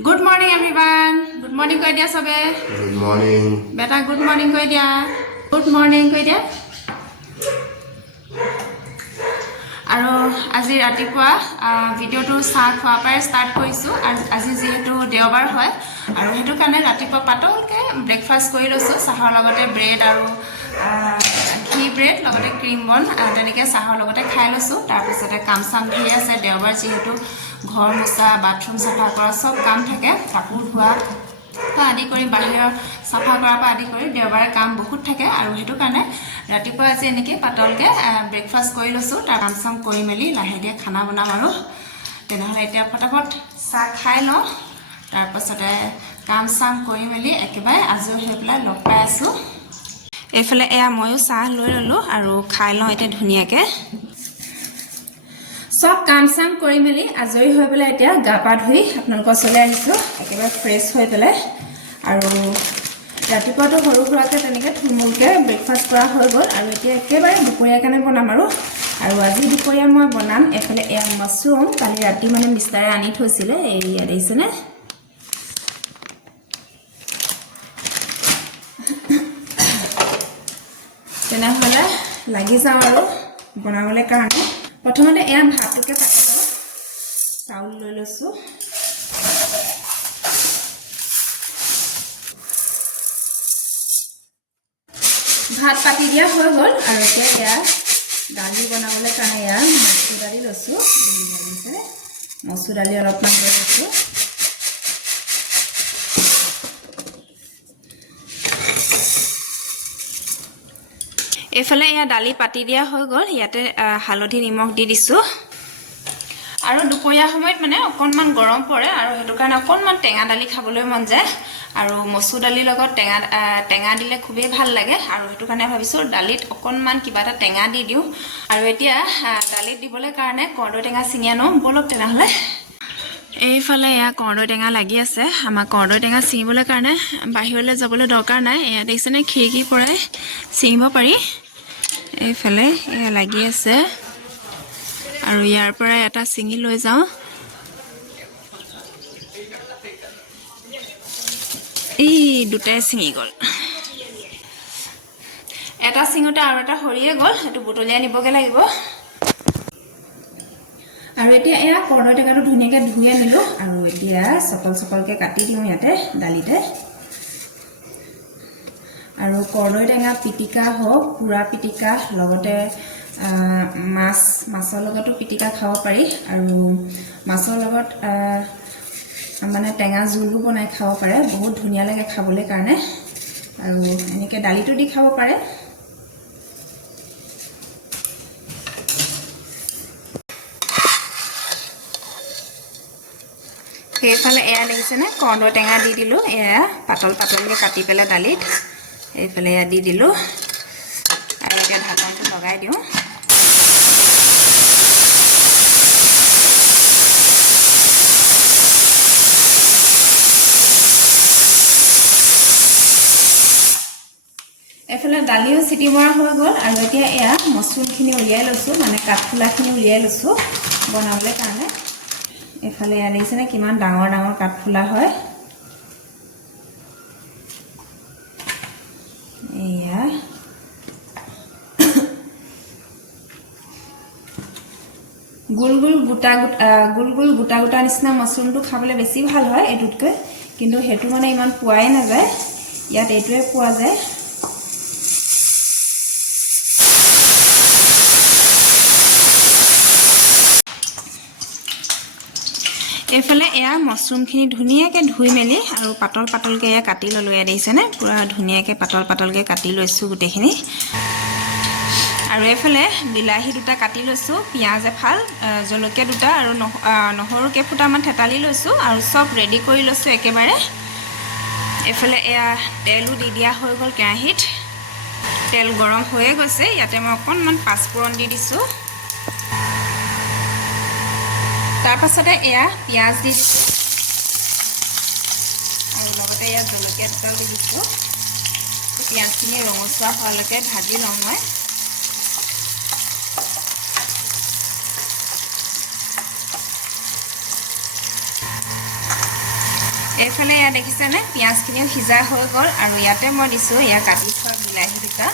Good morning everyone. Good morning কৈ দিয়া সবে. Good morning. বেটা good morning কৈ দিয়া. Good morning কৈ দিয়া. আৰু আজি ৰাতিপুৱা ভিডিওটো খোৱা পাই ষ্টাৰ্ট কৰিছো আজি যেহেতু দেওবাৰ হয় আৰু হেতু কাৰণে ৰাতিপুৱা পাতলকে ব্ৰেকফাষ্ট কৰি লৈছো চাহৰ লগতে ব্ৰেড আৰু ঘি ব্ৰেড লগতে ক্ৰীম বন তেনেকৈ চাহৰ লগতে খাই লৈছো তাৰ পিছতে কাম চাম ধৰি আছে দেওবাৰ যেহেতু ঘৰ মোচা বাথৰুম চাফা কৰা সব কাম থাকে কাপোৰ ধোৱা আদি কৰি বাহিৰৰ চাফা কৰাৰ পৰা আদি কৰি দেওবাৰে কাম বহুত থাকে আৰু হেতু কাৰণে ৰাতিপুৱা আজি এনেকৈ পাতলকে ব্ৰেকফাষ্ট কৰি লৈছো তাৰ কাম চাম কৰি মেলি লাহে দিয়ে খানা বনাম আৰু তেনেহলে এতিয়া ফটাফট চাহ খাই লওঁ তাৰ পাছতে কাম চাম কৰি মেলি একেবাৰে আজৰি হৈ পেলাই লগ পাই আছো এইফালে এয়া ময়ো চাহ লৈ ললো আৰু খাই লওঁ এতিয়া ধুনীয়াকে সব কাম চাম কৰি মেলি আজৰি হৈ পেলাই এতিয়া গা পা ধুই আপোনালোকৰ ওচৰলৈ আহিছো একেবাৰে ফ্ৰেছ হৈ পেলাই আৰু ৰাতিপুৱাটো সৰু সুৰাকে তেনেকৈ থুলমূলকে ব্ৰেকফাষ্ট কৰা হৈ গ'ল আৰু এতিয়া একেবাৰে দুপৰীয়াৰ কাৰণে বনাম আৰু আজি দুপৰীয়া মই বনাম এফালে এয়া মাছৰুম কালি ৰাতি মানে মিষ্টাৰে আনি থৈছিলে এই ইয়াত দেখিছেনে তেনেহ'লে লাগি যাওঁ আৰু বনাবলৈ কাৰণে প্ৰথমতে এয়া ভাতটোকে পাতি লওঁ চাউল লৈ লৈছো ভাত পাতি দিয়া হৈ গ'ল আৰু এতিয়া এয়া দালি বনাবলৈ কাৰণে এয়া মচুৰ দালি লৈছো মচুৰ দালি অলপমান লৈ লৈছো এইফালে এয়া দালি পাতি দিয়া হৈ গ'ল ইয়াতে হালধি নিমখ দি দিছো আৰু দুপৰীয়া সময়ত মানে অকনমান গৰম পৰে আৰু হেতু কাৰণে অকনমান টেঙা দালি খাবলৈ মন যায় আৰু মচুৰ দালিৰ লগত টেঙা দিলে খুবেই ভাল লাগে আৰু হেতু কাৰণে ভাবিছো দালিত অকনমান কিবা এটা টেঙা দি দিও আৰু এতিয়া দালিত দিবলৈ কাৰণে কৰ্দৈ টেঙা ছিঙি আনো বলক তেনেহলে এইফালে এয়া কৰ্দৈ টেঙা লাগি আছে আমাৰ কৰ্দৈ টেঙা ছিঙিবলৈ কাৰণে বাহিৰলৈ যাবলৈ দৰকাৰ নাই এয়া দেখিছেনে খিৰিকীৰ পৰাই ছিঙিব পাৰি এইফালে এয়া লাগি আছে আৰু ইয়াৰ পৰা এটা ছিঙি লৈ যাওঁ এই দুটাই ছিঙি গ'ল এটা ছিঙোতে আৰু এটা হৰিয়ে গ'ল সেইটো বুটলিয়াই নিবগে লাগিব আৰু এতিয়া এয়া কৰ্দৈ টেঙাটো ধুনীয়াকে ধুই আনিলো আৰু এতিয়া চকলকে কাটি দিওঁ ইয়াতে দালিতে আৰু কৰ্দৈ টেঙা পিটিকা হওক পুৰা পিটিকা লগতে মাছৰ লগতো পিটিকা খাব পাৰি আৰু মাছৰ লগত মানে টেঙা জোলো বনাই খাব পাৰে বহুত ধুনীয়া লাগে খাবলৈ কাৰণে আৰু এনেকৈ দালিটো দি খাব পাৰে সেইফালে এয়া দেখিছেনে কৰ্দৈ টেঙা দি দিলো এয়া পাতলকে কাটি পেলাই দালিত এইফালে এয়া দি দিলো আৰু এতিয়া ঢাকনটো লগাই দিওঁ এফালে দালিও চিটি মৰা হৈ গ'ল আৰু এতিয়া এয়া মচুৰখিনি উলিয়াই লৈছো মানে কাঠফুলাখিনি উলিয়াই লৈছো বনাবলৈ কাৰণে এফালে এয়া দেখিছেনে কিমান ডাঙৰ ডাঙৰ কাঠফুলা হয় এয়া গুল গোটা নিচিনা মাছৰুমটো খাবলৈ বেছি ভাল হয় এইটোতকৈ কিন্তু হেতু মানে ইমান পোৱাই নাযায় ইয়াত এইটোৱে পোৱা যায় এইফালে এয়া মাছৰুমখিনি ধুনীয়াকৈ ধুই মেলি আৰু পাতলকৈ এয়া কাটি ললো এয়া দেখিছেনে পুৰা ধুনীয়াকৈ পাতলকৈ কাটি লৈছো গোটেইখিনি আৰু এইফালে বিলাহী দুটা কাটি লৈছো পিঁয়াজ এফাল জলকীয়া দুটা আৰু নহৰু কেইফুটামান থেতালি লৈছো আৰু সব ৰেডি কৰি লৈছো একেবাৰে এইফালে এয়া তেলো দি দিয়া হৈ গ'ল কেৰাহীত তেল গৰম হৈয়ে গৈছে ইয়াতে মই অকণমান পাঁচফোৰণ দি দিছো তাৰ পাছতে এয়া পিঁয়াজ দি দিছো আৰু লগতে এয়া জলকীয়া দুটাও দি দিছো পিঁয়াজখিনি ৰঙচুৱা হোৱালৈকে ভাজি লওঁ মই এইফালে ইয়া দেখিছেনে পিঁয়াজখিনিও সিজা হৈ গ'ল আৰু ইয়াতে মই দিছোঁ ইয়া কাটি থোৱা বিলাহী দুটা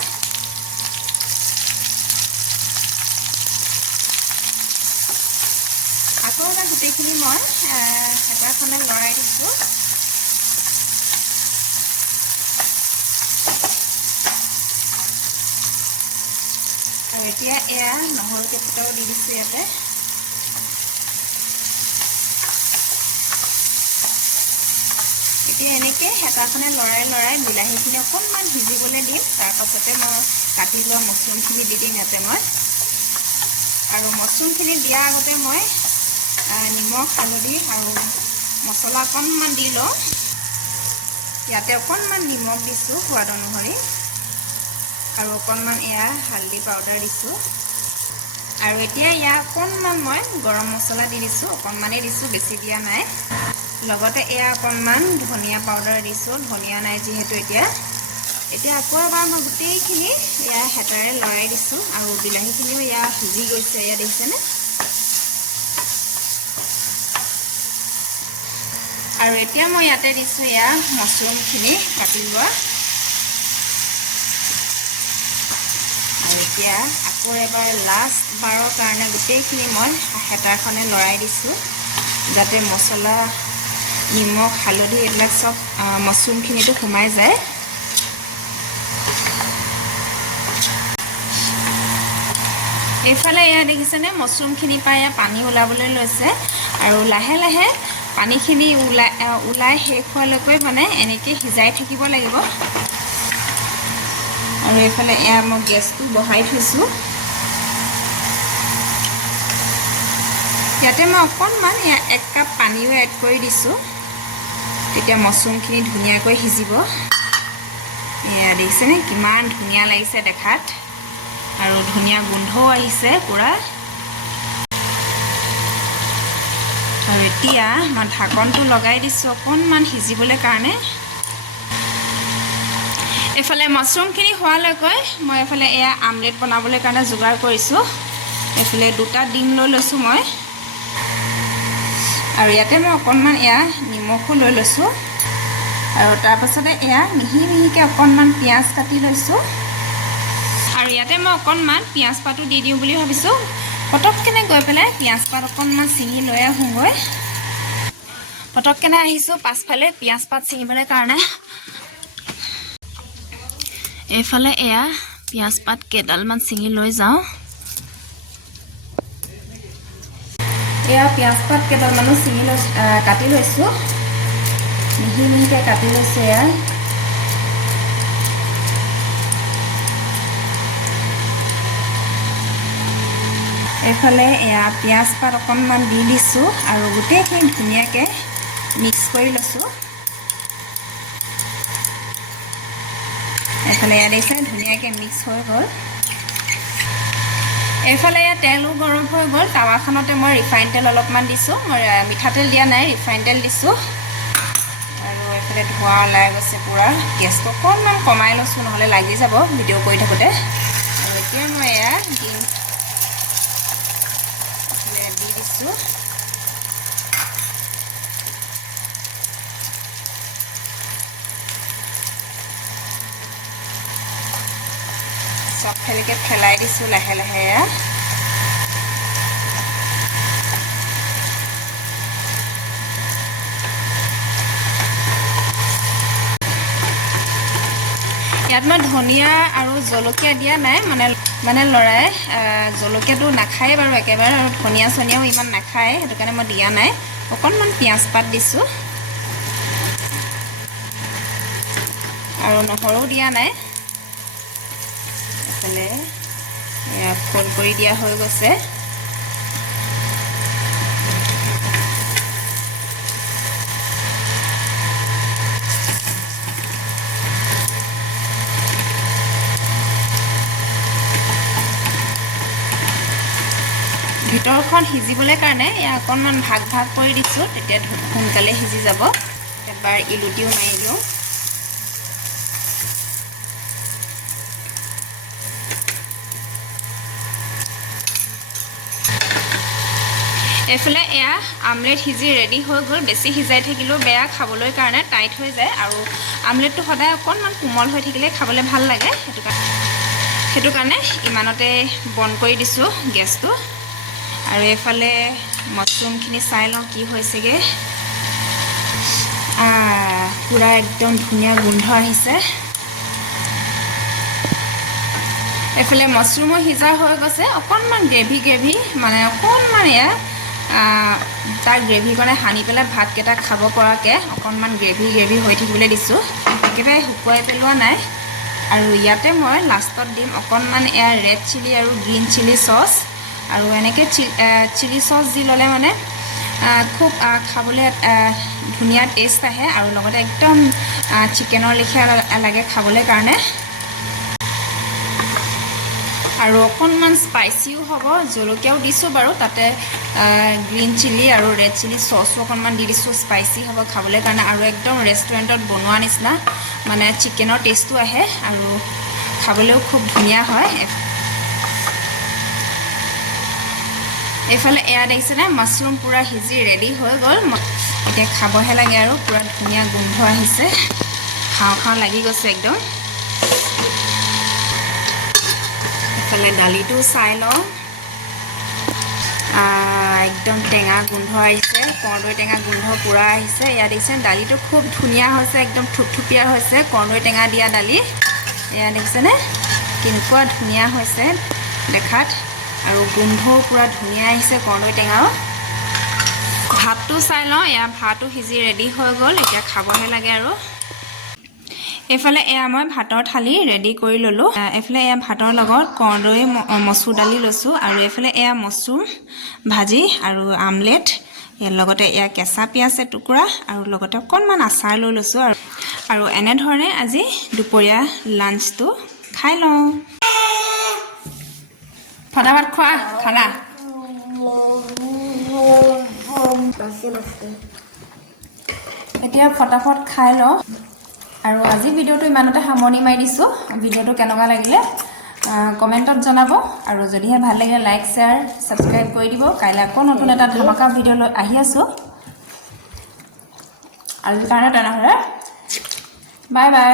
আকৌ এবাৰ গোটেইখিনি মই হেতাখনে লৰাই দিছোঁ আৰু এতিয়া এয়া নহৰু কেইটাও দি দিছোঁ ইয়াতে এতিয়া এনেকৈ হেতাখনে লৰাই বিলাহীখিনি অকণমান সিজিবলৈ দিম তাৰপাছতে মই কাটি লোৱা মছৰুমখিনি দি দিম ইয়াতে মই আৰু মছৰুমখিনি দিয়াৰ আগতে মই নিমখ হালধি আৰু মছলা অকণমান দি লওঁ ইয়াতে অকণমান নিমখ দিছোঁ সোৱাদ অনুসৰি আৰু অকণমান এয়া হালধি পাউডাৰ দিছোঁ আৰু এতিয়া ইয়াত অকণমান মই গৰম মছলা দি দিছোঁ অকণমানেই দিছোঁ বেছি দিয়া নাই লগতে এয়া অকণমান ধনিয়া পাউডাৰ দিছোঁ ধনিয়া নাই যিহেতু এতিয়া আকৌ এবাৰ মই গোটেইখিনি এয়া হেতাৰে লৰাই দিছোঁ আৰু বিলাহীখিনিও এয়া সিজি গৈছে এয়া দেখিছেনে আৰু এতিয়া মই ইয়াতে দিছোঁ এয়া মছৰুমখিনি কাটি লোৱা আৰু এতিয়া আকৌ এবাৰ লাষ্ট বাৰৰ কাৰণে গোটেইখিনি মই হেতাৰখনে লৰাই দিছোঁ যাতে মছলা নিমখ হালধি এইবিলাক চব মছৰুমখিনিতো সোমাই যায় এইফালে এয়া দেখিছেনে মছৰুমখিনি পৰা এয়া পানী ওলাবলৈ লৈছে আৰু লাহে লাহে পানীখিনি ওলাই শেষ হোৱালৈকে মানে এনেকৈ সিজাই থাকিব লাগিব আৰু এইফালে এয়া মই গেছটো বহাই থৈছোঁ ইয়াতে মই অকণমান এয়া 1 কাপ পানীও এড কৰি দিছোঁ তেতিয়া মছৰুমখিনি ধুনীয়াকৈ সিজিব এয়া দেখিছেনে কিমান ধুনীয়া লাগিছে দেখাত আৰু ধুনীয়া গোন্ধও আহিছে পুৰা আৰু এতিয়া মই ঢাকনটো লগাই দিছোঁ অকণমান সিজিবলৈ কাৰণে এইফালে মছৰুমখিনি হোৱালৈকে মই এইফালে এয়া আমলেট বনাবলৈ কাৰণে যোগাৰ কৰিছোঁ এইফালে 2টা ডিম লৈ লৈছোঁ মই আৰু ইয়াতে মই অকণমান এয়া নিমখো লৈ লৈছোঁ আৰু তাৰপাছতে এয়া মিহি মিহিকৈ অকণমান পিঁয়াজ কাটি লৈছোঁ আৰু ইয়াতে মই অকণমান পিঁয়াজ পাতো দি দিওঁ বুলি ভাবিছোঁ পটককেনে গৈ পেলাই পিঁয়াজ পাত অকণমান ছিঙি লৈ আহোঁগৈ পটককেনে আহিছোঁ পাছফালে পিঁয়াজ পাত ছিঙিবলৈ কাৰণে এইফালে এয়া পিঁয়াজ পাত কেইডালমান ছিঙি লৈ যাওঁ এয়া পিঁয়াজ পাত কেইডালমানো ছিঙি লৈ কাটি লৈছোঁ মিহি মিহিকৈ কাটি লৈছোঁ এয়া এইফালে এয়া পিঁয়াজ পাত অকণমান দি দিছোঁ আৰু গোটেইখিনি ধুনীয়াকৈ মিক্স কৰি লৈছোঁ এইফালে এয়া দেখিছে ধুনীয়াকৈ মিক্স হৈ গ'ল এইফালে এয়া তেলো গৰম হৈ গ'ল টাৱাখনতে মই ৰিফাইন তেল অলপমান দিছোঁ মই মিঠাতেল দিয়া নাই ৰিফাইন তেল দিছোঁ আৰু এইফালে ধোঁৱা ওলাই গৈছে পুৰা গেছটো অকণমান কমাই লৈছোঁ নহ'লে লাগি যাব ভিডিঅ' কৰি থাকোঁতে আৰু এতিয়া মই এয়া ডিম দি দিছোঁ চবফালেকে ফেলাই দিছোঁ লাহে লাহে ইয়াত মই ধনিয়া আৰু জলকীয়া দিয়া নাই মানে ল'ৰাই জলকীয়াটো নাখায় বাৰু একেবাৰে আৰু ধনিয়া চনিয়াও ইমান নাখায় সেইটো কাৰণে মই দিয়া নাই অকণমান পিঁয়াজ পাত দিছোঁ আৰু নহৰু দিয়া নাই এইফালে এয়া ফোল কৰি দিয়া হৈ গৈছে ভিতৰখন সিজিবলৈ কাৰণে এয়া অকণমান ভাগ কৰি দিছোঁ তেতিয়া সোনকালে সিজি যাব এবাৰ ইলুটিও মাৰি দিওঁ এফালে এয়া আমলেট সিজি ৰেডি হৈ গ'ল বেছি সিজাই থাকিলেও বেয়া খাবলৈ কাৰণে টাইট হৈ যায় আৰু আমলেটটো সদায় অকণমান কোমল হৈ থাকিলে খাবলৈ ভাল লাগে সেইটো কাৰণে ইমানতে বন্ধ কৰি দিছোঁ গেছটো আৰু এফালে মাছৰুমখিনি চাই লওঁ কি হৈছেগে পুৰা একদম ধুনীয়া গোন্ধ আহিছে এফালে মাছৰুমো সিজা হৈ গৈছে অকণমান গ্ৰেভি মানে অকণমান এয়া তাৰ গ্ৰেভি কাৰণে সানি পেলাই ভাতকেইটা খাব পৰাকৈ অকণমান গ্ৰেভি হৈ থাকিবলৈ দিছোঁ একেবাৰে শুকুৱাই পেলোৱা নাই আৰু ইয়াতে মই লাষ্টত দিম অকণমান এয়া ৰেড চিলি আৰু গ্ৰীণ চিলি চচ আৰু এনেকৈ চিলি চচ দি ল'লে মানে খুব খাবলৈ ধুনীয়া টেষ্ট আহে আৰু লগতে একদম চিকেনৰ লেখীয়া লাগে খাবলৈ কাৰণে আৰু অকণমান স্পাইচিও হ'ব জলকীয়াও দিছোঁ বাৰু তাতে গ্ৰীণ চিলি আৰু ৰেড চিলি চচো অকণমান দি দিছোঁ স্পাইচি হ'ব খাবলৈ কাৰণে আৰু একদম ৰেষ্টুৰেণ্টত বনোৱা নিচিনা মানে চিকেনৰ টেষ্টটো আহে আৰু খাবলৈও খুব ধুনীয়া হয় এইফালে এয়া দেখিছেনে মাছৰুম পূৰা সিজি ৰেডি হৈ গ'ল এতিয়া খাবহে লাগে আৰু পূৰা ধুনীয়া গোন্ধ আহিছে খাওঁ লাগি গৈছে একদম এইফালে দালিটো চাই লওঁ একদম টেঙা গোন্ধ আহিছে কৰ্দৈ টেঙা গোন্ধ পূৰা আহিছে এয়া দেখিছে দালিটো খুব ধুনীয়া হৈছে একদম থুপথুপীয়া হৈছে কৰ্দৈ টেঙা দিয়া দালি এয়া দেখিছেনে কেনেকুৱা ধুনীয়া হৈছে দেখাত আৰু গোন্ধও পূৰা ধুনীয়া আহিছে কৰ্দৈ টেঙাও ভাতটো চাই লওঁ এয়া ভাতো সিজি ৰেডি হৈ গ'ল এতিয়া খাবহে লাগে আৰু এইফালে এয়া মই ভাতৰ থালি ৰেডি কৰি ল'লোঁ এইফালে এয়া ভাতৰ লগত কৰ্দৈ মচুৰ দালি লৈছোঁ আৰু এইফালে এয়া মচুৰ ভাজি আৰু আমলেট ইয়াৰ লগতে এয়া কেঁচা পিঁয়াজ এটুকুৰা আৰু লগতে অকণমান আচাৰ লৈ লৈছোঁ আৰু এনেধৰণে আজি দুপৰীয়া লাঞ্চটো খাই লওঁ ফটাফট খোৱা খানা এতিয়া ফটাফট খাই লওঁ আৰু আজি ভিডিঅ'টো ইমানতে সামৰণি মাৰি দিছোঁ ভিডিঅ'টো কেনেকুৱা লাগিলে কমেণ্টত জনাব আৰু যদিহে ভাল লাগিলে লাইক শ্বেয়াৰ ছাবস্ক্ৰাইব কৰি দিব কাইলৈ আকৌ নতুন এটা ধামাকা ভিডিঅ' লৈ আহি আছোঁ আজিৰ কাৰণে তেনেহ'লে বাই বাই